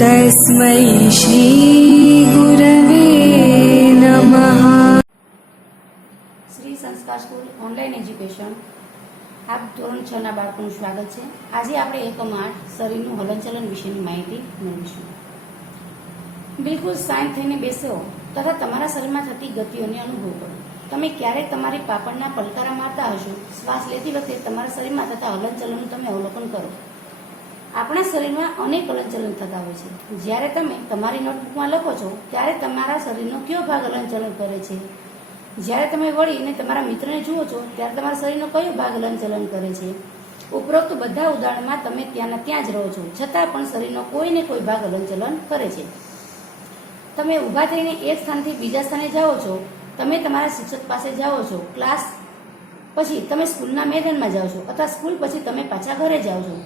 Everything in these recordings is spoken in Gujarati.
तस्मै श्रीगुरवे नमः। શ્રી સંસ્કાર સ્કૂલ ઓનલાઈન એજ્યુકેશન આપ ધોરણ 6 ના બાળકોનું સ્વાગત છે। આજે આપણે એકમ 8 શરીરનું હલનચલન વિશેની માહિતી મેળવીશું। બિલકુલ શાંત થઈને બેસો તથા તમારા શરીરમાં થતી ગતિઓને અનુભવ કરો। તમે ક્યારેક તમારી પાપણના પલકારા મારતા હશો। શ્વાસ લેતી વખતે તમારા શરીરમાં થતા હલનચલનનું તમે અવલોકન કરો। આપણા શરીરમાં અનેક હલનચલન થતા હોય છે। જ્યારે તમે તમારી નોટબુકમાં લખો છો ત્યારે તમારા શરીરનો કયો ભાગ હલનચલન કરે છે? જ્યારે તમે વળીને તમારા મિત્રને જુઓ છો ત્યારે તમારા શરીરનો કયો ભાગ હલનચલન કરે છે? ઉપરોક્ત બધા ઉદાહરણમાં તમે ત્યાંના ત્યાં જ રહો છો, છતાં પણ શરીરનો કોઈને કોઈ ભાગ હલનચલન કરે છે। તમે ઊભા થઈને એક સ્થાનથી બીજા સ્થાને જાઓ છો, તમે તમારા શિક્ષક પાસે જાઓ છો, ક્લાસ પછી તમે સ્કૂલના મેદાનમાં જાઓ છો, અથવા સ્કૂલ પછી તમે પાછા ઘરે જાઓ છો।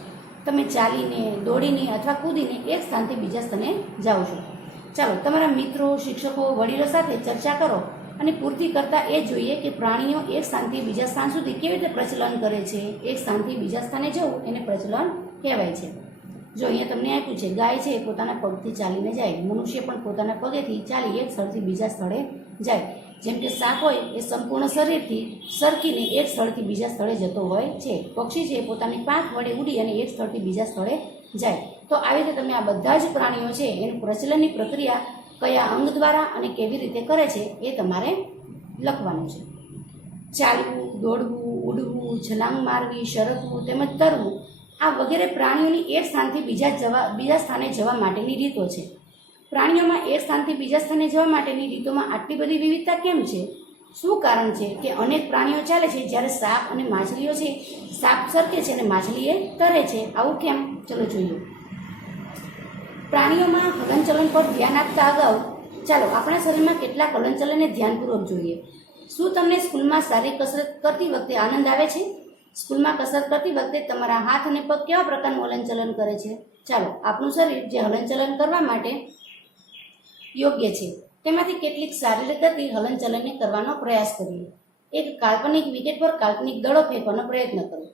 તમે ચાલીને, દોડીને અથવા કૂદીને એક સ્થાનથી બીજા સ્થાને જાઓ છો। ચાલો તમારા મિત્રો, શિક્ષકો, વડીલો સાથે ચર્ચા કરો અને પૂર્તિ કરતા એ જોઈએ કે પ્રાણીઓ એક સ્થાનથી બીજા સ્થાન સુધી કેવી રીતે પ્રચલન કરે છે। એક સ્થાનથી બીજા સ્થાને જવું એને પ્રચલન કહેવાય છે। જો અહીંયા તમને આપ્યું છે, ગાય છે એ પોતાના પગથી ચાલીને જાય, મનુષ્ય પણ પોતાના પગેથી ચાલી એક સ્થળથી બીજા સ્થળે જાય। જેમ કે સાપ હોય એ સંપૂર્ણ શરીરથી સરકીને એક સ્થળથી બીજા સ્થળે જતો હોય છે। પક્ષી છે એ પોતાની પાંખ વડે ઉડી અને એક સ્થળથી બીજા સ્થળે જાય। તો આવી રીતે તમે આ બધા જ પ્રાણીઓ છે એનું પ્રચલનની પ્રક્રિયા કયા અંગ દ્વારા અને કેવી રીતે કરે છે એ તમારે લખવાનું છે। ચાલવું, દોડવું, ઉડવું, છલાંગ મારવી, સરકવું તેમજ તરવું આ વગેરે પ્રાણીઓની એક સ્થાનથી બીજા સ્થાને જવા માટેની રીતો છે। પ્રાણીઓમાં એક સ્થાનથી બીજા સ્થાને જવા માટેની રીતોમાં આટલી બધી વિવિધતા કેમ છે? શું કારણ છે કે અનેક પ્રાણીઓ ચાલે છે જ્યારે સાપ અને માછલીઓ છે, સાપ સરકે છે અને માછલી એ તરે છે? આવું કેમ? ચલો જોઈએ। પ્રાણીઓમાં હલનચલન પર ધ્યાન આપતા અગાઉ ચાલો આપણા શરીરમાં કેટલાક હલનચલનને ધ્યાનપૂર્વક જોઈએ। શું તમને સ્કૂલમાં શારીરિક કસરત કરતી વખતે આનંદ આવે છે? સ્કૂલમાં કસરત કરતી વખતે તમારા હાથ અને પગ કેવા પ્રકારનું હલનચલન કરે છે? ચાલો આપણું શરીર જે હલનચલન કરવા માટે યોગ્ય છે તેમાંથી કેટલીક શારીરિક ગતિ હલનચલનને કરવાનો પ્રયાસ કરીએ। એક કાલ્પનિક વિકેટ પર કાલ્પનિક દડો ફેંકવાનો પ્રયત્ન કરો।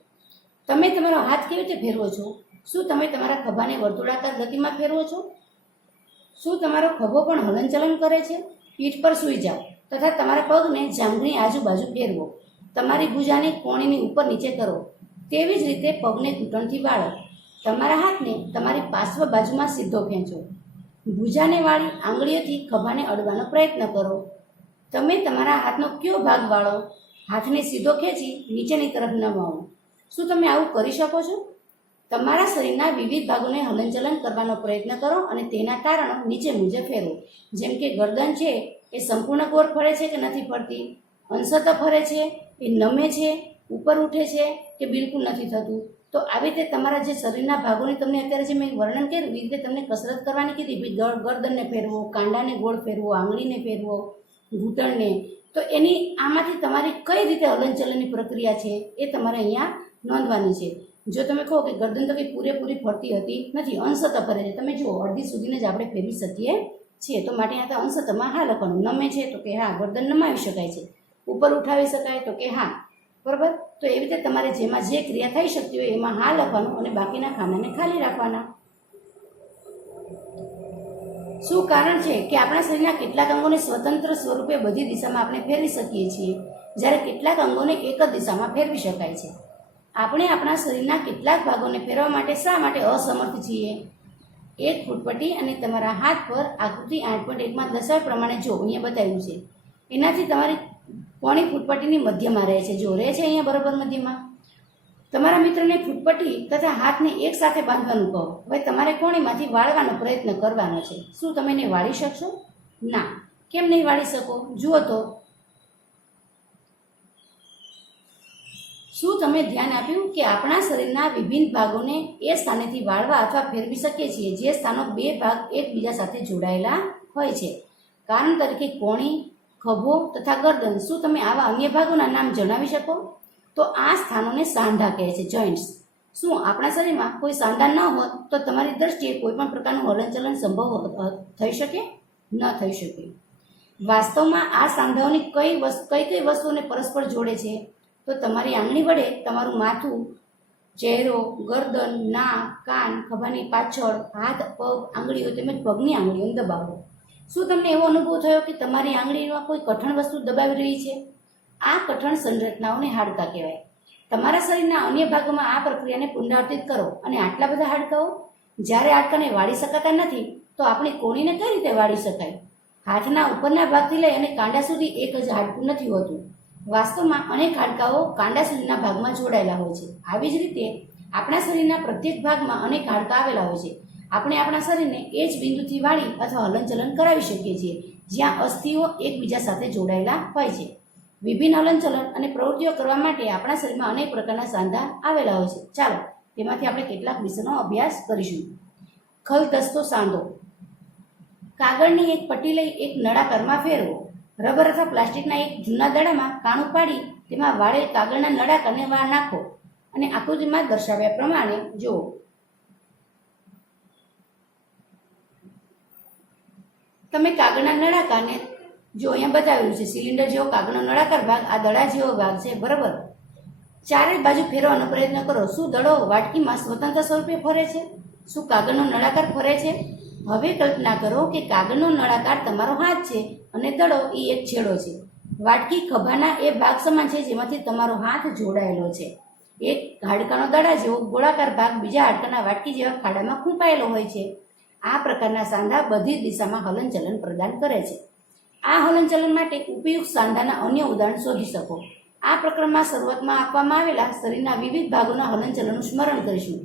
તમે તમારો હાથ કેવી રીતે ફેરવો છો? શું તમે તમારા ખભાને વર્તુળાકાર ગતિમાં ફેરવો છો? શું તમારો ખભો પણ હલનચલન કરે છે? પીઠ પર સૂઈ જાઓ તથા તમારા પગને જાંઘની આજુબાજુ ફેરવો। તમારી ભુજાને કોણીની ઉપર નીચે કરો। તેવી જ રીતે પગને ઘૂંટણથી વાળો। તમારા હાથને તમારી પાર્શ્વ બાજુમાં સીધો ખેંચો। ભુજાને વાળી આંગળીઓથી ખભાને અડવાનો પ્રયત્ન કરો। તમે તમારા હાથનો કયો ભાગ વાળો? હાથને સીધો ખેંચી નીચેની તરફ નમાવો। શું તમે આવું કરી શકો છો? તમારા શરીરના વિવિધ ભાગોને હલનચલન કરવાનો પ્રયત્ન કરો અને તેના તારણો નીચે મુજબ ફેરવો। જેમ કે ગરદન છે એ સંપૂર્ણ ગોળ ફરે છે કે નથી ફરતી? અંશતઃ ફરે છે, એ નમે છે, ઉપર ઉઠે છે કે બિલકુલ નથી થતું? તો આવી રીતે તમારા જે શરીરના ભાગોની તમને અત્યારે જે મેં વર્ણન કર્યું એ રીતે તમને કસરત કરવાની કીધી, ગરદનને ફેરવો, કાંડાને ગોળ ફેરવો, આંગળીને ફેરવો, ઘૂંટણને, તો એની આમાંથી તમારી કઈ રીતે હલનચલનની પ્રક્રિયા છે એ તમારે અહીંયા નોંધવાની છે। જો તમે કહો કે ગરદન તો કંઈ પૂરેપૂરી ફરતી હતી નથી, અંશતઃ ફરે છે, તમે જુઓ અડધી સુધીને જ આપણે ફેરવી શકીએ છીએ, તો માટે અહીંયા અંશતઃમાં હા લખવાનું। નમે છે તો કે હા ગરદન નમાવી શકાય છે, ઉપર ઉઠાવી શકાય તો કે હા, બરાબર? તો એવી રીતે તમારે જેમાં જે ક્રિયા થઈ શકતી હોય એમાં હા લખવાનું અને બાકીના ખાનાને ખાલી રાખવાના। શું કારણ છે કે આપણા શરીરના કેટલાક અંગોને સ્વતંત્ર સ્વરૂપે બધી દિશામાં આપણે ફેરવી શકીએ છીએ, જ્યારે કેટલાક અંગોને એક જ દિશામાં ફેરવી શકાય છે? આપણે આપણા શરીરના કેટલાક ભાગોને ફેરવા માટે શા માટે અસમર્થ છીએ? એક ફૂટપટ્ટી અને તમારા હાથ પર આકૃતિ 8.1માં દર્શાવ્યા પ્રમાણે જો અહીંયા બતાવ્યું છે, એનાથી તમારી કોણી ફૂટપટ્ટીની મધ્યમાં રહે છે। જો રહે છે અહીંયા બરોબર મધ્યમાં। તમારા મિત્રને ફૂટપટ્ટી તથા હાથને એક સાથે બાંધવાનું કહો। હવે તમારે કોણીમાંથી વાળવાનો પ્રયત્ન કરવાનો છે। શું તમે એને વાળી શકશો? ના। કેમ નહીં વાળી શકો? જુઓ તો, શું તમે ધ્યાન આપ્યું કે આપણા શરીરના વિભિન્ન ભાગોને એ સ્થાનેથી વાળવા અથવા ફેરવી શકીએ છીએ જે સ્થાનો બે ભાગ એકબીજા સાથે જોડાયેલા હોય છે? કારણ તરીકે કોણી, ખભો તથા ગરદન। શું તમે આવા અન્ય ભાગોના નામ જણાવી શકો? તો આ સ્થાનોને સાંધા કહે છે, જોઈન્ટ્સ। શું આપણા શરીરમાં કોઈ સાંધા ન હોત તો તમારી દ્રષ્ટિએ કોઈ પણ પ્રકારનું હલનચલન સંભવ થઈ શકે? ન થઈ શકે। વાસ્તવમાં આ સાંધાઓની કઈ કઈ વસ્તુઓને પરસ્પર જોડે છે? તો તમારી આંગળી વડે તમારું માથું ચહેરો, ગરદન, નાક, કાન, ખભાની પાછળ, હાથ, પગ, આંગળીઓ તેમજ પગની આંગળીઓ દબાવો. શું તમને એવો અનુભવ થયો કે તમારી આંગળીમાં કોઈ કઠણ વસ્તુ દબાવી રહી છે? આ કઠણ સંરચનાઓને હાડકાં કહેવાય. તમારા શરીરના અન્ય ભાગોમાં આ પ્રક્રિયાને પુનરાવર્તિત કરો અને આટલા બધા હાડકાઓ. જ્યારે હાડકાને વાળી શકાતા નથી તો આપણી કોણીને કઈ રીતે વાળી શકાય? હાથના ઉપરના ભાગથી લઈ અને કાંડા સુધી એક જ હાડકું નથી હોતું. વાસ્તવમાં અનેક હાડકાઓ કાંડા સુધીના ભાગમાં જોડાયેલા હોય છે. આવી જ રીતે આપણા શરીરના પ્રત્યેક ભાગમાં અનેક હાડકાં આવેલા હોય છે. આપણે આપણા શરીરને એ જ બિંદુથી વાળી અથવા હલનચલન કરાવી શકીએ છીએ જ્યાં અસ્થિઓ એકબીજા સાથે જોડાયેલા હોય છે. વિભિન્ન હલનચલન અને પ્રવૃત્તિઓ કરવા માટે આપણા શરીરમાં અનેક પ્રકારના સાંધા આવેલા હોય છે. ચાલો તેમાંથી આપણે કેટલાક વિષયનો અભ્યાસ કરીશું. ખલદસ્તો સાંધો. કાગળની એક પટ્ટી લઈ એક નળાકારમાં ફેરવો. રબર અથવા પ્લાસ્ટિકના એક જૂના દડામાં કાણું પાડી તેમાં વાળેલ કાગળના નળાકારને બહાર નાખો અને આકૃતિમાં દર્શાવ્યા પ્રમાણે જુઓ. તમે કાગળના નળાકારને જો અહીંયા બતાવેલું છે સિલિન્ડર જેવો કાગળનો નળાકાર ભાગ, આ દડા જેવો ભાગ છે, બરાબર. ચારે બાજુ ફેરવાનો પ્રયત્ન કરો. શું દડો વાટકીમાં સ્વતંત્ર સ્વરૂપે ફરે છે? શું કાગળનો નળાકાર ફરે છે? હવે કલ્પના કરો કે કાગળનો નળાકાર તમારો હાથ છે અને દડો એ એક છેડો છે. વાટકી ખભાના એ ભાગ સમાન છે જેમાંથી તમારો હાથ જોડાયેલો છે. એક હાડકાનો દડા જેવો ગોળાકાર ભાગ બીજા હાડકાના વાટકી જેવા ખાડામાં ખૂંપાયેલો હોય છે. આ પ્રકારના સાંધા બધી દિશામાં હલનચલન પ્રદાન કરે છે. આ હલનચલન માટે ઉપયુક્ત સાંધાના અન્ય ઉદાહરણ શોધી શકો. આ પ્રકરણમાં શરૂઆતમાં આપવામાં આવેલા શરીરના વિવિધ ભાગોના હલનચલનનું સ્મરણ કરીશું.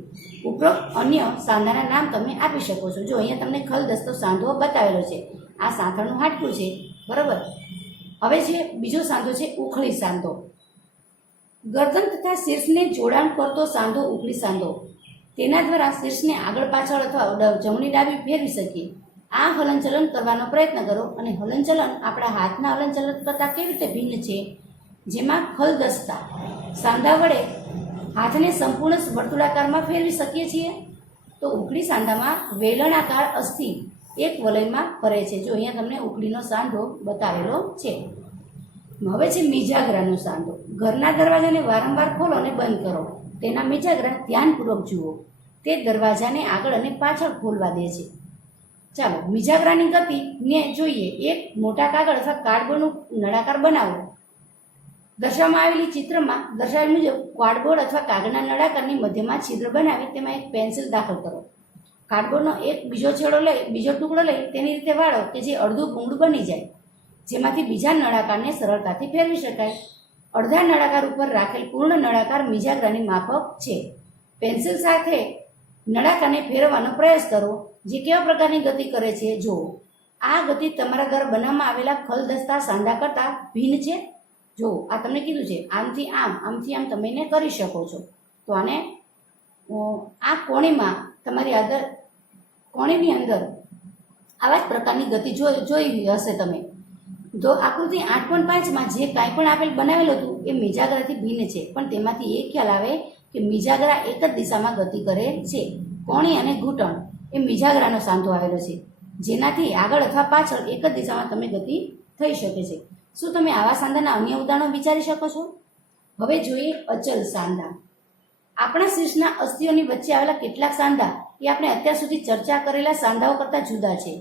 ઉપરોક્ત અન્ય સાંધાના નામ તમે આપી શકો છો. જો અહીંયા તમને ખલદસ્તો સાંધો બતાવેલો છે. આ સાંધાનું હાડકું છે, બરાબર. હવે છે બીજો સાંધો છે ઉખળી સાંધો. ગરદન તથા શીર્ષને જોડાણ કરતો સાંધો ઉખળી સાંધો. તેના દ્વારા શીર્ષને આગળ પાછળ અથવા જમણી ડાબી ફેરવી શકીએ. આ હલનચલન કરવાનો પ્રયત્ન કરો અને હલનચલન આપણા હાથના હલનચલન કરતાં કેવી રીતે ભિન્ન છે, જેમાં ખલદસ્તા સાંધા વડે હાથને સંપૂર્ણ વર્તુળાકારમાં ફેરવી શકીએ છીએ, તો ઉખળી સાંધામાં વેલણાકાર અસ્થિ એક વલયમાં ફરે છે. જો અહીંયા તમને ઉખળીનો સાંધો બતાવેલો છે. હવે છે મિજાગરાનો સાંધો. ઘરના દરવાજાને વારંવાર ખોલો અને બંધ કરો. તેના મિજાગરા ધ્યાનપૂર્વક જુઓ. તે દરવાજાને આગળ અને પાછળ ખોલવા દે છે. ચાલો મિજાગરાની ગતિને જોઈએ. એક મોટા કાગળ અથવા કાર્ડબોર્ડનું નળાકાર બનાવો. દર્શાવવામાં આવેલી ચિત્રમાં દર્શાવ્યા મુજબ કાર્ડબોર્ડ અથવા કાગળના નળાકારની મધ્યમાં છિદ્ર બનાવી તેમાં એક પેન્સિલ દાખલ કરો. કાર્ડબોર્ડનો એક બીજો ટુકડો લઈ તેની રીતે વાળો કે જે અડધું પૂંગળું બની જાય, જેમાંથી બીજા નળાકારને સરળતાથી ફેરવી શકાય. અડધા નળાકાર ઉપર રાખેલ પૂર્ણ નળાકાર મિજાગરાની માફક છે. પેન્સિલ સાથે નળાકારને ફેરવવાનો પ્રયાસ કરો. જે કેવા પ્રકારની ગતિ કરે છે જુઓ. આ ગતિ તમારા દ્વારા બનાવવામાં આવેલા ખલદસ્તા સાંધા કરતાં ભિન્ન છે. જો આ તમને કીધું છે આમથી આમ, આમથી આમ તમે એને કરી શકો છો. તો આને આ કોણીમાં તમારી કોણીની અંદર આવા જ પ્રકારની ગતિ જોઈ હશે તમે. તો આકૃતિ 8.5માં જે કાંઈ પણ આપેલ બનાવેલું હતું એ મિજાગરાથી ભિન્ન છે, પણ તેમાંથી એ ખ્યાલ આવે કે મિજાગરા એક જ દિશામાં ગતિ કરે છે. કોણી અને ઘૂંટણ એ મિજાગરાનો સાંધો આવેલો છે, જેનાથી આગળ અથવા પાછળ એક જ દિશામાં તમે ગતિ થઈ શકે છે. શું તમે આવા સાંધાના અન્ય ઉદાહરણો વિચારી શકો છો? હવે જોઈએ અચલ સાંધા. આપણા શીર્ષના અસ્થિઓની વચ્ચે આવેલા કેટલાક સાંધા એ આપણે અત્યાર સુધી ચર્ચા કરેલા સાંધાઓ કરતાં જુદા છે.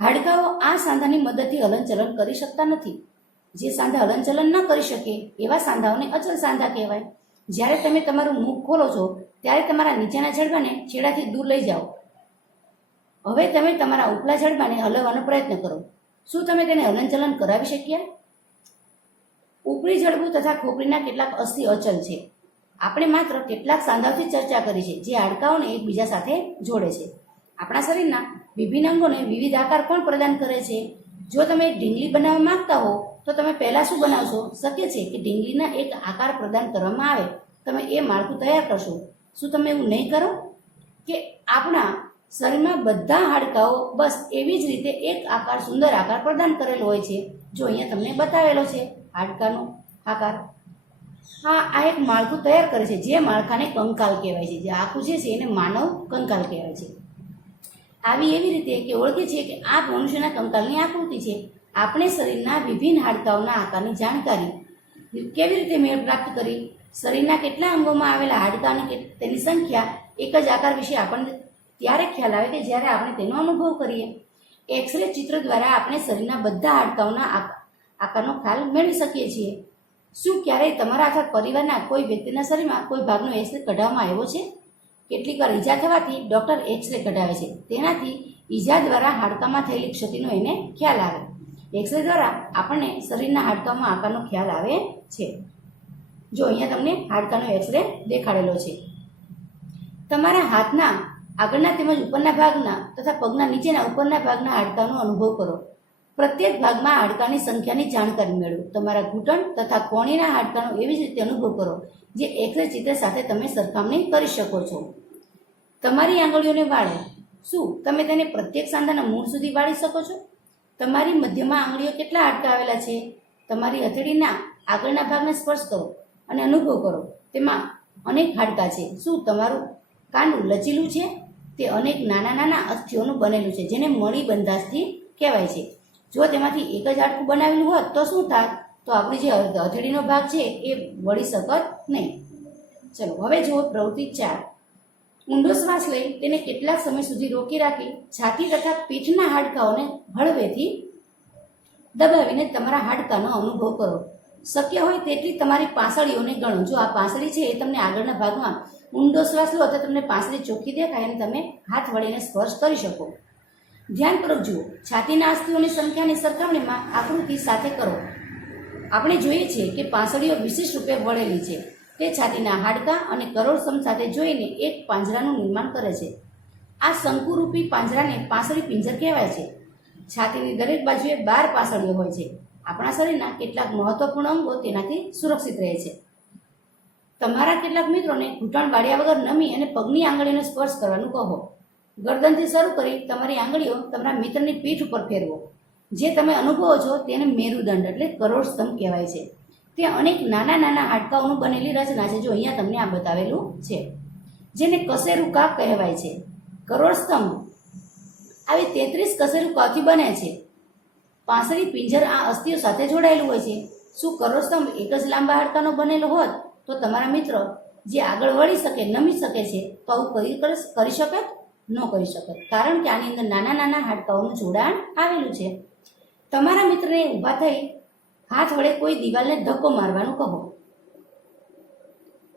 હાડકાઓ આ સાંધાની મદદથી હલનચલન કરી શકતા નથી. જે સાંધા હલનચલન ન કરી શકે એવા સાંધાઓને અચલ સાંધા કહેવાય. જ્યારે તમે તમારું મુખ ખોલો છો ત્યારે તમારા નીચેના જડબાને છેડાથી દૂર લઈ જાઓ. હવે તમે તમારા ઉપલા જડબાને હલાવવાનો પ્રયત્ન કરો. શું તમે તેને હલનચલન કરાવી શક્યા? ઉપરી જડબું તથા ખોપરીના કેટલાક અસ્થિ અચલ છે. આપણે માત્ર કેટલાક સાંધાઓથી ચર્ચા કરી છે જે હાડકાઓને એકબીજા સાથે જોડે છે. આપણા શરીરના વિભિન્ન અંગોને વિવિધ આકાર કોણ પ્રદાન કરે છે? જો તમે ઢીંગલી બનાવવા માંગતા હો તો તમે પહેલાં શું બનાવશો? શક્ય છે કે ઢીંગલીના એક આકાર પ્રદાન કરવામાં આવે, તમે એ માળખું તૈયાર કરશો. શું તમે એવું નહીં કરો કે આપણા શરીરમાં બધા હાડકાઓ બસ એવી જ રીતે એક આકાર, સુંદર આકાર પ્રદાન કરેલો હોય છે? જો અહીંયા તમને બતાવેલો છે હાડકાનો આકાર. હા, આ એક માળખું તૈયાર કરે છે જે માળખાને કંકાલ કહેવાય છે. જે આખું છે એને માનવ કંકાલ કહેવાય છે. આવી એવી રીતે કે ઓળખે છે કે આ મનુષ્યના કંકાલની આકૃતિ છે. આપણે શરીરના વિભિન્ન હાડકાઓના આકારની જાણકારી કેવી રીતે મેળ પ્રાપ્ત કરી? શરીરના કેટલા અંગોમાં આવેલા હાડકાં અને તેની સંખ્યા એક જ આકાર વિશે આપણને ત્યારે ખ્યાલ આવે કે જ્યારે આપણે તેનો અનુભવ કરીએ. એક્સરે ચિત્ર દ્વારા આપણે શરીરના બધા હાડકાંઓના આકારનો ખ્યાલ મેળવી શકીએ છીએ. શું ક્યારેય તમારા અથવા પરિવારના કોઈ વ્યક્તિના શરીરમાં કોઈ ભાગનો એક્સરે કઢાવવામાં આવ્યો છે? કેટલીક વાર ઈજા થવાથી ડૉક્ટર એક્સરે કઢાવે છે. તેનાથી ઈજા દ્વારા હાડકામાં થયેલી ક્ષતિનો એને ખ્યાલ આવે. એક્સરે દ્વારા આપણને શરીરના હાડકામાં આકારનો ખ્યાલ આવે છે. જો અહીંયા તમને હાડકાનો એક્સરે દેખાડેલો છે. તમારા હાથના આગળના તેમજ ઉપરના ભાગના તથા પગના નીચેના ઉપરના ભાગના હાડકાનો અનુભવ કરો. પ્રત્યેક ભાગમાં હાડકાની સંખ્યાની જાણકારી મેળવો. તમારા ઘૂંટણ તથા કોણીના હાડકાનો એવી જ રીતે અનુભવ કરો જે એક્સરે ચિત્ર સાથે તમે સરખામણી કરી શકો છો. તમારી આંગળીઓને વાળો. શું તમે તેને પ્રત્યેક સાંધાના મૂળ સુધી વાળી શકો છો? તમારી મધ્યમાં આંગળીઓ કેટલા હાડકાં આવેલા છે? તમારી હથેળીના આગળના ભાગને સ્પર્શ કરો અને અનુભવ કરો. તેમાં અનેક હાડકાં છે. શું તમારું કાંડું લચીલું છે? તે અનેક નાના નાના અસ્થિઓનું બનેલું છે જેને મણી બંધાસ્થિ કહેવાય છે. જો તેમાંથી એક જ હાડકું બનાવેલું હોત તો શું થાય? તો આપણી જે હથેળીનો ભાગ છે એ વળી શકત નહીં. ચલો હવે જુઓ પ્રવૃત્તિ 4. ઊંડો શ્વાસ લઈ તેને કેટલાક સમય સુધી રોકી રાખી છાતી તથા પીઠના હાડકાઓને હળવેથી દબાવીને તમારા હાડકાનો અનુભવ કરો. શક્ય હોય તેટલી તમારી પાંસળીઓને ગણો. જો આ પાંસળી છે એ તમને આગળના ભાગમાં ઊંડો શ્વાસ લો તો તમને પાંસળી ચોખ્ખી દેખાય અને તમે હાથ વળીને સ્પર્શ કરી શકો. ધ્યાનપૂર્વક જુઓ. છાતીના અસ્થિઓની સંખ્યાની સરખામણીમાં આકૃતિ સાથે કરો. આપણે જોઈએ છીએ કે પાંસળીઓ વિશેષ રૂપે વળેલી છે. તે છાતીના હાડકાં અને કરોડસ્તંભ સાથે જોઈને એક પાંજરાનું નિર્માણ કરે છે. આ શંકુરૂપી પાંજરાને પાંસળી પિંજર કહેવાય છે. છાતીની દરેક બાજુએ 12 પાંસળીઓ હોય છે. આપણા શરીરના કેટલાક મહત્વપૂર્ણ અંગો તેનાથી સુરક્ષિત રહે છે. તમારા કેટલાક મિત્રોને ઘૂંટણ વાળ્યા વગર નમી અને પગની આંગળીનો સ્પર્શ કરવાનું કહો. ગરદનથી શરૂ કરી તમારી આંગળીઓ તમારા મિત્રની પીઠ ઉપર ફેરવો. જે તમે અનુભવો છો તેને મેરુદંડ એટલે કરોડસ્તંભ કહેવાય છે. તે અનેક નાના નાના હાડકાઓનું બનેલી રચના છે. જો અહીંયા તમને આ બતાવેલું છે જેને કશેરુકા કહેવાય છે. કરોડસ્તંભ આવી 33 કશેરુકાઓથી બને છે. પાંસળી પિંજર આ અસ્થિઓ સાથે જોડાયેલું હોય છે. શું કરોડસ્તંભ એક જ લાંબા હાડકાનો બનેલો હોત તો તમારા મિત્ર જે આગળ વળી શકે નમી શકે છે તો આવું કરી શકે ન કરી શકે, કારણ કે આની અંદર નાના નાના હાડકાઓનું જોડાણ આવેલું છે. તમારા મિત્રને ઊભા થઈ હાથ વડે કોઈ દિવાલને ધક્કો મારવાનું કહો.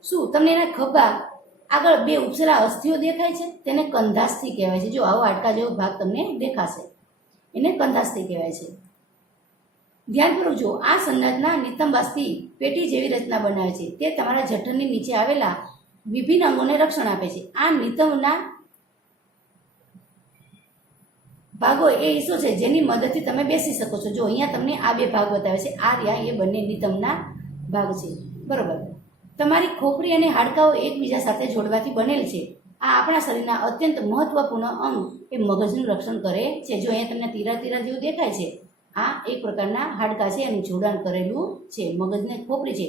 શું તમને એના ખભા આગળ 2 ઉપસેલા અસ્થિઓ દેખાય છે? તેને કંધાસ્થિ કહેવાય છે. જો આવો હાડકા જેવો ભાગ તમને દેખાશે એને કંધાસ્થિ કહેવાય છે. ધ્યાનપૂર્વક જુઓ. આ સંરચના નિતંબાસ્થિ પેટી જેવી રચના બનાવે છે. તે તમારા જઠરની નીચે આવેલા વિભિન્ન અંગોને રક્ષણ આપે છે. આ નિતંબના ભાગો એ હિસ્સો છે જેની મદદથી તમે બેસી શકો છો. જો અહીંયા તમને આ 2 ભાગ બતાવે છે. આ રહ્યા એ બંને નિતંબના ભાગ છે. બરોબર. તમારી ખોપરી અને હાડકાઓ એકબીજા સાથે જોડવાથી બનેલ છે. આ આપણા શરીરના અત્યંત મહત્વપૂર્ણ અંગ એ મગજનું રક્ષણ કરે છે. જો અહીંયા તમને તીરા તીરા જેવું દેખાય છે, આ એક પ્રકારના હાડકા છે, એનું જોડાણ કરેલું છે. મગજને ખોપરી છે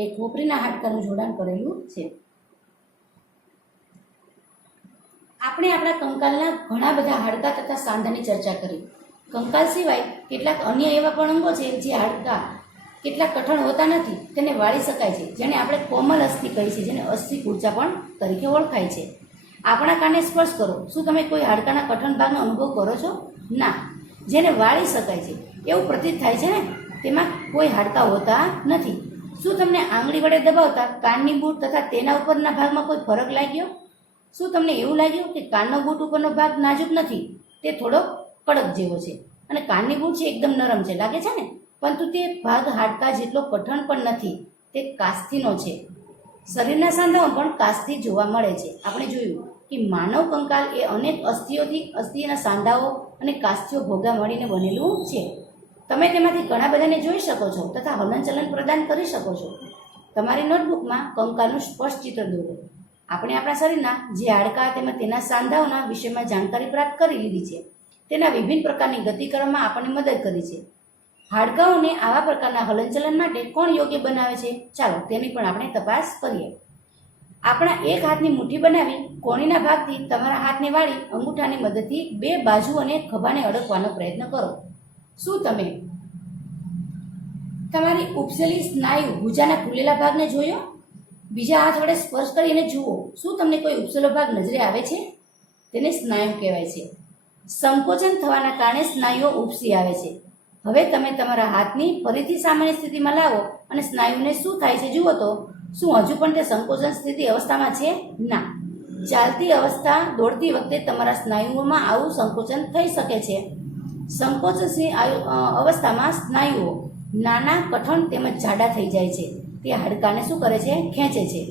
એ ખોપરીના હાડકાનું જોડાણ કરેલું છે. આપણે આપણા કંકાલના ઘણા બધા હાડકા તથા સાંધાની ચર્ચા કરી. કંકાલ સિવાય કેટલાક અન્ય એવા પણ અંગો છે જે હાડકા કેટલાક કઠણ હોતા નથી, તેને વાળી શકાય છે, જેને આપણે કોમલ અસ્થિ કહીએ છીએ, જેને અસ્થિ કુર્ચા પણ તરીકે ઓળખાય છે. આપણા કાને સ્પર્શ કરો. શું તમે કોઈ હાડકાના કઠણ ભાગનો અનુભવ કરો છો? ના. જેને વાળી શકાય છે એવું પ્રતીત થાય છે ને, તેમાં કોઈ હાડકા હોતા નથી. શું તમને આંગળી વડે દબાવતા કાનની બૂટ તથા તેના ઉપરના ભાગમાં કોઈ ફરક લાગ્યો? શું તમને એવું લાગ્યું કે કાનનો બૂટ ઉપરનો ભાગ નાજુક નથી, તે થોડો કડક જેવો છે, અને કાનની બૂટ છે એકદમ નરમ છે, લાગે છે ને? પરંતુ તે ભાગ હાડકા જેટલો કઠણ પણ નથી, તે કાસ્થિનો છે. શરીરના સાંધાઓ પણ કાસ્થિ જોવા મળે છે. આપણે જોયું કે માનવ કંકાલ એ અનેક અસ્થિના સાંધાઓ અને કાસ્થિઓ ભોગા મળીને બનેલું છે. તમે તેમાંથી ઘણા બધાને જોઈ શકો છો તથા હલનચલન પ્રદાન કરી શકો છો. તમારી નોટબુકમાં કંકાલનું સ્પષ્ટ ચિત્ર દોરો. આપણે આપણા શરીરના જે હાડકા તેમજ તેના સાંધાઓના વિષયમાં જાણકારી પ્રાપ્ત કરી લીધી છે. તેના વિભિન્ન પ્રકારની ગતિ કરવામાં આપણને મદદ કરી છે. હાડકાઓને આવા પ્રકારના હલનચલન માટે કોણ યોગ્ય બનાવે છે? ચાલો તેની પણ આપણે તપાસ કરીએ. આપણા એક હાથની મુઠ્ઠી બનાવી કોણીના ભાગથી તમારા હાથને વાળી અંગૂઠાની મદદથી 2 બાજુ અને ખભાને અડકવાનો પ્રયત્ન કરો. શું તમે તમારી ઉપસેલી સ્નાયુ ભુજાના ફૂલેલા ભાગને જોયો? બીજા હાથ વડે સ્પર્શ કરીને જુઓ, શું તમને કોઈ ઉપસેલો ભાગ નજરે આવે છે? તેને સ્નાયુ કહેવાય છે. સંકોચન થવાના કારણે સ્નાયુઓ ઉપસી આવે છે. હવે તમે તમારા હાથની ફરીથી સામાન્ય સ્થિતિમાં લાવો અને સ્નાયુને શું થાય છે જુઓ તો શું હજુ પણ તે સંકોચન સ્થિતિ અવસ્થામાં છે? ના. ચાલતી અવસ્થા દોડતી વખતે તમારા સ્નાયુઓમાં આવું સંકોચન થઈ શકે છે. સંકોચનની અવસ્થામાં સ્નાયુઓ નાના, કઠણ તેમજ જાડા થઈ જાય છે. તે હાડકાને શું કરે છે? ખેંચે છે.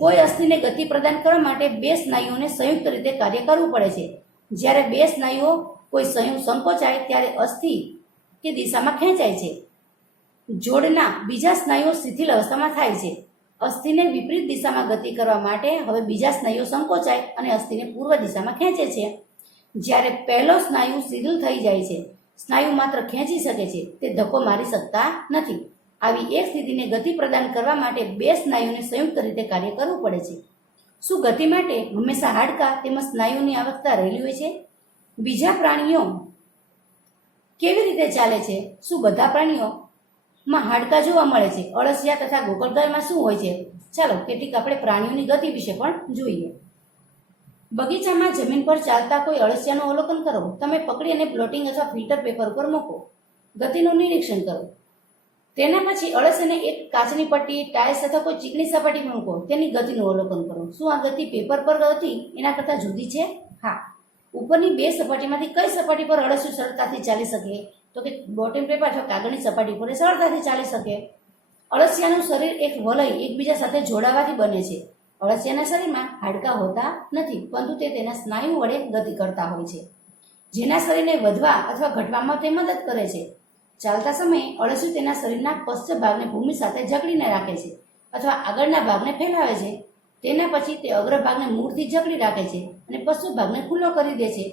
કોઈ અસ્થિને ગતિ પ્રદાન કરવા માટે બે સ્નાયુઓને સંયુક્ત રીતે કાર્ય કરવું પડે છે. જ્યારે બે સ્નાયુઓ કોઈ સંકોચાય ત્યારે અસ્થિ કે દિશામાં ખેંચાય છે. જોડના બીજા સ્નાયુઓ શિથિલ અવસ્થામાં થાય છે. અસ્થિને વિપરીત દિશામાં ગતિ કરવા માટે હવે બીજા સ્નાયુઓ સંકોચાય અને અસ્થિને પૂર્વ દિશામાં ખેંચે છે. જ્યારે પહેલો સ્નાયુ શિથિલ થઈ જાય છે, સ્નાયુ માત્ર ખેંચી શકે છે, તે ધક્કો મારી શકતા નથી. આવી એક સ્થિતિને ગતિ પ્રદાન કરવા માટે બે સ્નાયુને સંયુક્ત રીતે કાર્ય કરવું પડે છે. શું ગતિ માટે હંમેશા હાડકાં તેમજ સ્નાયુની આવશ્યકતા રહેલી હોય છે? બીજા પ્રાણીઓ કેવી રીતે ચાલે છે? શું બધા પ્રાણીઓમાં હાડકાં જોવા મળે છે? અળસિયા તથા ગોકળગાયમાં શું હોય છે? ચાલો કેટલીક આપણે પ્રાણીઓની ગતિ વિશે પણ જોઈએ. બગીચામાં જમીન પર ચાલતા કોઈ અળસિયાનું અવલોકન કરો. તમે પકડી અને પ્લોટિંગ અથવા ફિલ્ટર પેપર પર મૂકો. ગતિનું નિરીક્ષણ કરો. તેના પછી અળસિયાને એક કાચની પટ્ટી, ટાઇલ્સ અથવા કોઈ ચીકણી સપાટી પર મૂકો. તેની ગતિનું અવલોકન કરો. શું આ ગતિ પેપર પર હતી એના કરતાં જુદી છે? હા. ઉપરની બે સપાટીમાંથી કઈ સપાટી પર અળસિયું સરળતાથી ચાલી શકે? તો કે બોટમ પેપર અથવા કાગળની સપાટી પર સરળતાથી ચાલી શકે. અળસિયાનું શરીર એક વલય એકબીજા સાથે જોડાવાથી બને છે. અળસિયાના શરીરમાં હાડકાં હોતા નથી, પરંતુ તે તેના સ્નાયુ વડે ગતિ કરતા હોય છે, જેના શરીરને વધવા અથવા ઘટવામાં તે મદદ કરે છે. ચાલતા સમયે અળસિયું તેના શરીરના પશ્ચ ભાગને ભૂમિ સાથે જકડીને રાખે છે અથવા આગળના ભાગને ફેલાવે છે. તેના પછી તે અગ્રભાગને મૂળથી જકડી રાખે છે અને પશ્ચ ભાગને ખુલ્લો કરી દે છે.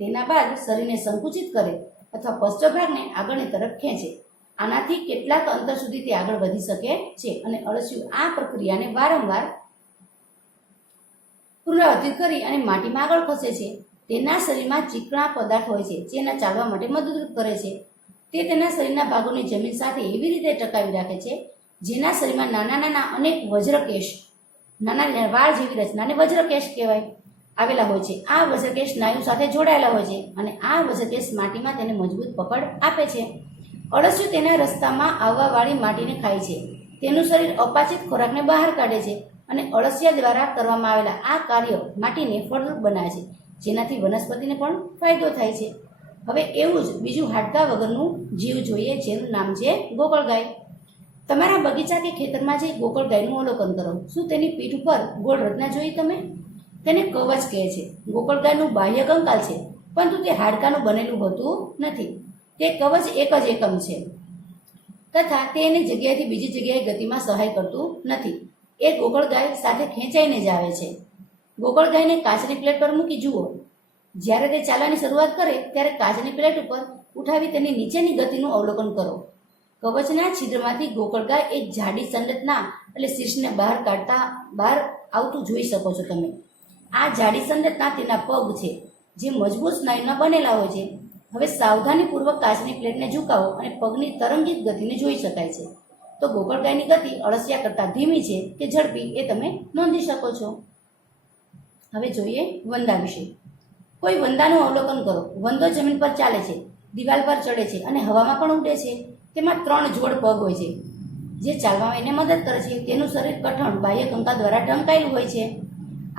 તેના બાદ શરીરને સંકુચિત કરે અથવા પશ્ચ ભાગને આગળની તરફ ખેંચે. આનાથી કેટલાક અંતર સુધી તે આગળ વધી શકે છે અને અળસિયું આ પ્રક્રિયાને વારંવાર પુનરાવર્તિત કરી અને માટીમાં આગળ ખસે છે. તેના શરીરમાં ચીકણા પદાર્થ હોય છે જે એના ચાલવા માટે મદદરૂપ કરે છે. તે તેના શરીરના ભાગોને જમીન સાથે એવી રીતે ટકાવી રાખે છે જેના શરીરમાં નાના નાના અનેક વજ્રકેશ, નાના વાળ જેવી રચનાને વજ્રકેશ કહેવાય, આવેલા હોય છે. આ વજ્રકેશ સ્નાયુ સાથે જોડાયેલા હોય છે અને આ વજ્રકેશ માટીમાં તેને મજબૂત પકડ આપે છે. અળસિયું તેના રસ્તામાં આવવાવાળી માટીને ખાય છે. તેનું શરીર અપાચિત ખોરાકને બહાર કાઢે છે અને અળસિયા દ્વારા કરવામાં આવેલા આ કાર્ય માટીને ફળદ્રુપ બનાવે છે, જેનાથી વનસ્પતિને પણ ફાયદો થાય છે. હવે એવું જ બીજું હાડકાં વગરનું જીવ જોઈએ, જેનું નામ છે ગોકળગાય. તમારા બગીચા કે ખેતરમાં જઈ ગોકળગાયનું અવલોકન કરો. શું તેની પીઠ ઉપર ગોળ રચના જોઈ તમે? તેને કવચ કહે છે. ગોકળગાયનું બાહ્ય કંકાલ છે, પરંતુ તે હાડકાનું બનેલું હોતું નથી. તે કવચ એક જ એકમ છે તથા તે એની જગ્યાએથી બીજી જગ્યાએ ગતિમાં સહાય કરતું નથી. એ ગોકળગાય સાથે ખેંચાઈને જ આવે છે. ગોકળગાયને કાચની પ્લેટ પર મૂકી જુઓ. જ્યારે તે ચાલવાની શરૂઆત કરે ત્યારે કાચની પ્લેટ ઉપર ઉઠાવી તેની નીચેની ગતિનું અવલોકન કરો. કવચના છિદ્રમાંથી ગોકળગાય એક જાડી સંરચના એટલે શીર્ષને બહાર આવતું જોઈ શકો છો તમે. આ જાડી સંરચના તેના પગ છે, જે મજબૂત સ્નાયુના બનેલા હોય છે. હવે સાવધાનીપૂર્વક કાચની પ્લેટને ઝુકાવો અને પગની તરંગિત ગતિને જોઈ શકાય છે. તો ગોકળગાયની ગતિ અળસિયા કરતાં ધીમી છે કે ઝડપી એ તમે નોંધી શકો છો. હવે જોઈએ વંદા વિશે. કોઈ વંદાનું અવલોકન કરો. વંદો જમીન પર ચાલે છે, દિવાલ પર ચડે છે અને હવામાં પણ ઉડે છે. તેમાં 3 જોડ પગ હોય છે જે ચાલવામાં એને મદદ કરે છે. તેનું શરીર કઠણ બાહ્ય કંકાલ દ્વારા ઢંકાયેલું હોય છે.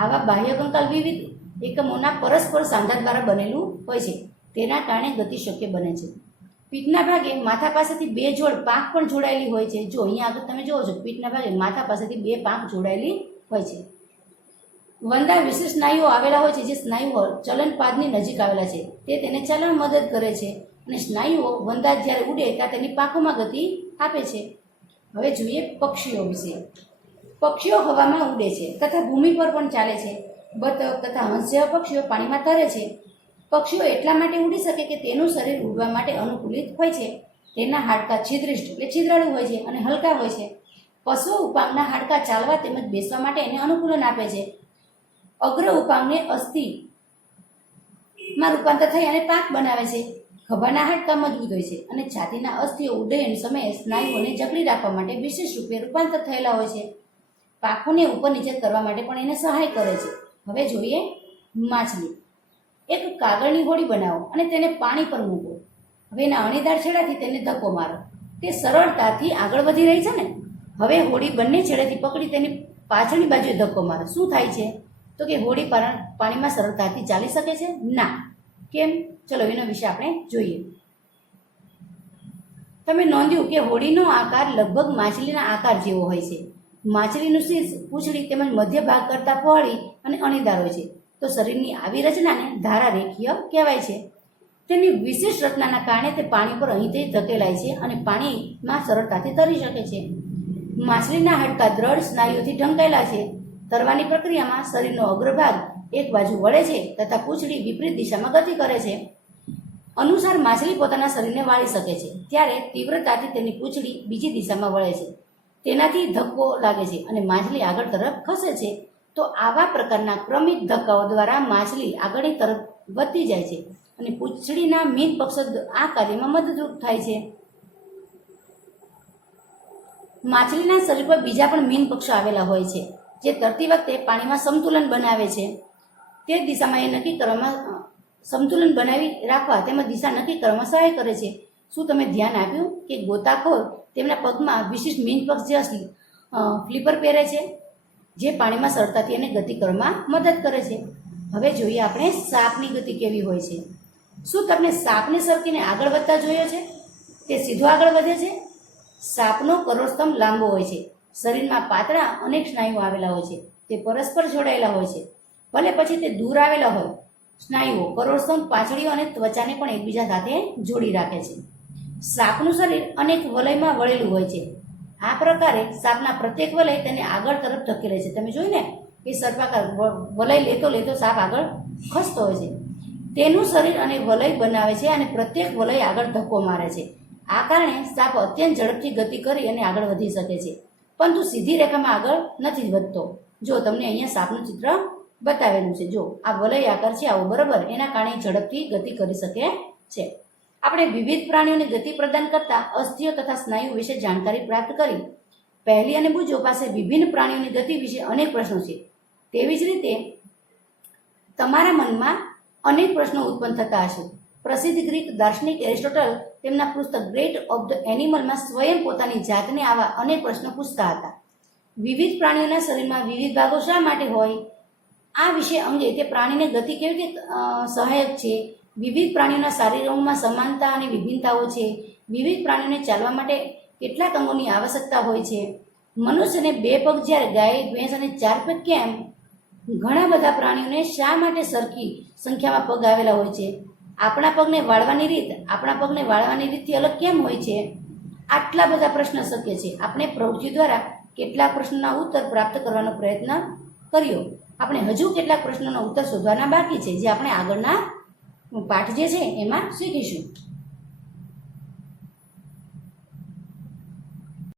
આવા બાહ્ય કંકાલ વિવિધ એકમોના પરસ્પર સાંધા દ્વારા બનેલું હોય છે. તેના કારણે ગતિ શક્ય બને છે. પીઠના ભાગે માથા પાસેથી 2 જોડ પાંખ પણ જોડાયેલી હોય છે. જો અહીંયા આગળ તમે જોવો છો, પીઠના ભાગે માથા પાસેથી 2 પાંખ જોડાયેલી હોય છે. વંદા વિશેષ સ્નાયુઓ આવેલા હોય છે જે સ્નાયુઓ ચલનપાદની નજીક આવેલા છે. તે તેને ચાલવામાં મદદ કરે છે અને સ્નાયુઓ વંદા જ્યારે ઉડે ત્યાં તેની પાંખોમાં ગતિ આપે છે. હવે જોઈએ પક્ષીઓ વિશે. પક્ષીઓ હવામાં ઉડે છે તથા ભૂમિ પર પણ ચાલે છે. બતક તથા હંસ જેવા પક્ષીઓ પાણીમાં તરે છે. પક્ષીઓ એટલા માટે ઉડી શકે કે તેનું શરીર ઉડવા માટે અનુકૂલિત હોય છે. તેના હાડકાં છિદ્રિષ્ઠ એટલે છિદ્રાળુ હોય છે અને હલકા હોય છે. પશુ ઉપાંગના હાડકાં ચાલવા તેમજ બેસવા માટે એને અનુકૂલન આપે છે. અગ્ર ઉપાંગને અસ્થિમાં રૂપાંતર થઈ અને પાંખ બનાવે છે. ખભાના હાડકાં મજબૂત હોય છે અને છાતીના અસ્થિઓ ઉડ્ડયન સમયે સ્નાયુઓને જકડી રાખવા માટે વિશેષ રૂપે રૂપાંતર થયેલા હોય છે. પાંખોને ઉપર નીચે કરવા માટે પણ એને સહાય કરે છે. હવે જોઈએ માછલી. એક કાગળની હોડી બનાવો અને તેને પાણી પર મૂકો. હવે એના અણીદાર છેડાથી તેને ધક્કો મારો. તે સરળતાથી આગળ વધી રહી છે ને. હવે હોડી બંને છેડેથી પકડી તેની પાછળની બાજુએ ધક્કો મારો. શું થાય છે? તો કે હોડી પાણીમાં સરળતાથી ચાલી શકે છે? ના. કેમ? ચલો એના વિશે આપણે જોઈએ. તમે નોંધ્યું કે હોડીનો આકાર લગભગ માછલીના આકાર જેવો હોય છે. માછલીનું શીર્ષ, પૂંછડી તેમજ મધ્ય ભાગ કરતાં પહોળી અને અણીદાર હોય છે. તો શરીરની આવી રચનાને ધારારેખીય કહેવાય છે. તેની વિશેષ રચનાના કારણે તે પાણી પર અહીંથી ધકેલાય છે અને પાણીમાં સરળતાથી તરી શકે છે. માછલીના હાડકાં દ્રઢ સ્નાયુઓથી ઢંકાયેલા છે. તરવાની પ્રક્રિયામાં શરીરનો અગ્રભાગ એક બાજુ વળે છે તથા પૂંછડી વિપરીત દિશામાં ગતિ કરે છે. અનુસાર માછલી પોતાના શરીરને વાળી શકે છે. ત્યારે તીવ્રતાથી તેની પૂંછડી બીજી દિશામાં વળે છે. તેનાથી ધક્કો લાગે છે અને માછલી આગળ તરફ ખસે છે. તો આવા પ્રકારના ક્રમિક ધક્કાઓ દ્વારા માછલી આગળની તરફ વધતી જાય છે અને પૂંછડીના મીન પક્ષ આ કાર્યમાં મદદરૂપ થાય છે. માછલીના શરીર પર બીજા પણ મીન પક્ષો આવેલા હોય છે, જે તરતી વખતે પાણીમાં સમતુલન બનાવે છે. તે દિશામાં એ નક્કી કરવામાં સમતુલન બનાવી રાખવા તેમજ દિશા નક્કી કરવામાં સહાય કરે છે. શું તમે ધ્યાન આપ્યું કે ગોતાખોર તેમના પગમાં વિશિષ્ટ મીન પક્ષ જે ફ્લીપર પહેરે છે, જે પાણીમાં સરળતાથી એને ગતિ કરવામાં મદદ કરે છે. હવે જોઈએ આપણે સાપની ગતિ કેવી હોય છે. શું તમને સાપને સરકીને આગળ વધતા જોયો છે? તે સીધો આગળ વધે છે. સાપનો કરોડસ્તંભ લાંબો હોય છે. શરીરમાં પાતળા અનેક સ્નાયુઓ આવેલા હોય છે. તે પરસ્પર જોડાયેલા હોય છે. ભલે પછી તે દૂર આવેલા હોય, સ્નાયુઓ કરોડસ્તંભ પાછળીઓ અને ત્વચાને પણ એકબીજા સાથે જોડી રાખે છે. સાપનું શરીર અનેક વલયમાં વળેલું હોય છે. આ પ્રકારે સાપના પ્રત્યેક વલય તેને આગળ તરફ ધકેલે છે. તમે જોયું ને કે સર્પાકાર વલય લેતો સાપ આગળ ખસતો હોય છે. તેનું શરીર અને વલય બનાવે છે અને પ્રત્યેક વલય આગળ ધક્કો મારે છે. આ કારણે સાપ અત્યંત ઝડપથી ગતિ કરી અને આગળ વધી શકે છે, પરંતુ સીધી રેખામાં આગળ નથી વધતો. જો તમને અહીંયા સાપનું ચિત્ર બતાવેલું છે. જો આ વલય આકાર છે આવો, બરાબર, એના કારણે ઝડપથી ગતિ કરી શકે છે. આપણે વિવિધ પ્રાણીઓને ગતિ પ્રદાન કરતા અસ્થિઓ તથા સ્નાયુ વિશે જાણકારી પ્રાપ્ત કરી. પહેલી અને બુજો પાસે વિભિન્ન પ્રાણીઓની ગતિ વિશે અનેક પ્રશ્નો છે. તેવી જ રીતે તમારા મનમાં અનેક પ્રશ્નો ઉત્પન્ન થતા હશે. પ્રસિદ્ધ ગ્રીક દાર્શનિક એરિસ્ટોટલ તેમના પુસ્તક ગ્રેટ ઓફ ધ એનિમલમાં સ્વયં પોતાની જાતને આવા અનેક પ્રશ્નો પૂછતા હતા. વિવિધ પ્રાણીઓના શરીરમાં વિવિધ ભાગો શા માટે હોય? આ વિષય અંગે તે પ્રાણીને ગતિ કેવી રીતે સહાયક છે? વિવિધ પ્રાણીઓના શારીરોમાં સમાનતા અને વિભિન્નતાઓ છે. વિવિધ પ્રાણીઓને ચાલવા માટે કેટલાક અંગોની આવશ્યકતા હોય છે. મનુષ્યને 2 પગ જ્યારે ગાય, ભેંસ અને 4 પગ કેમ? ઘણા બધા પ્રાણીઓને શા માટે સરખી સંખ્યામાં પગ આવેલા હોય છે? આપણા પગને વાળવાની રીતથી અલગ કેમ હોય છે? આટલા બધા પ્રશ્ન શક્ય છે. આપણે પ્રવૃત્તિ દ્વારા કેટલાક પ્રશ્નોના ઉત્તર પ્રાપ્ત કરવાનો પ્રયત્ન કર્યો. આપણે હજુ કેટલાક પ્રશ્નોના ઉત્તર શોધવાના બાકી છે, જે આપણે આગળના પાઠ જે છે એમાં શીખીશું.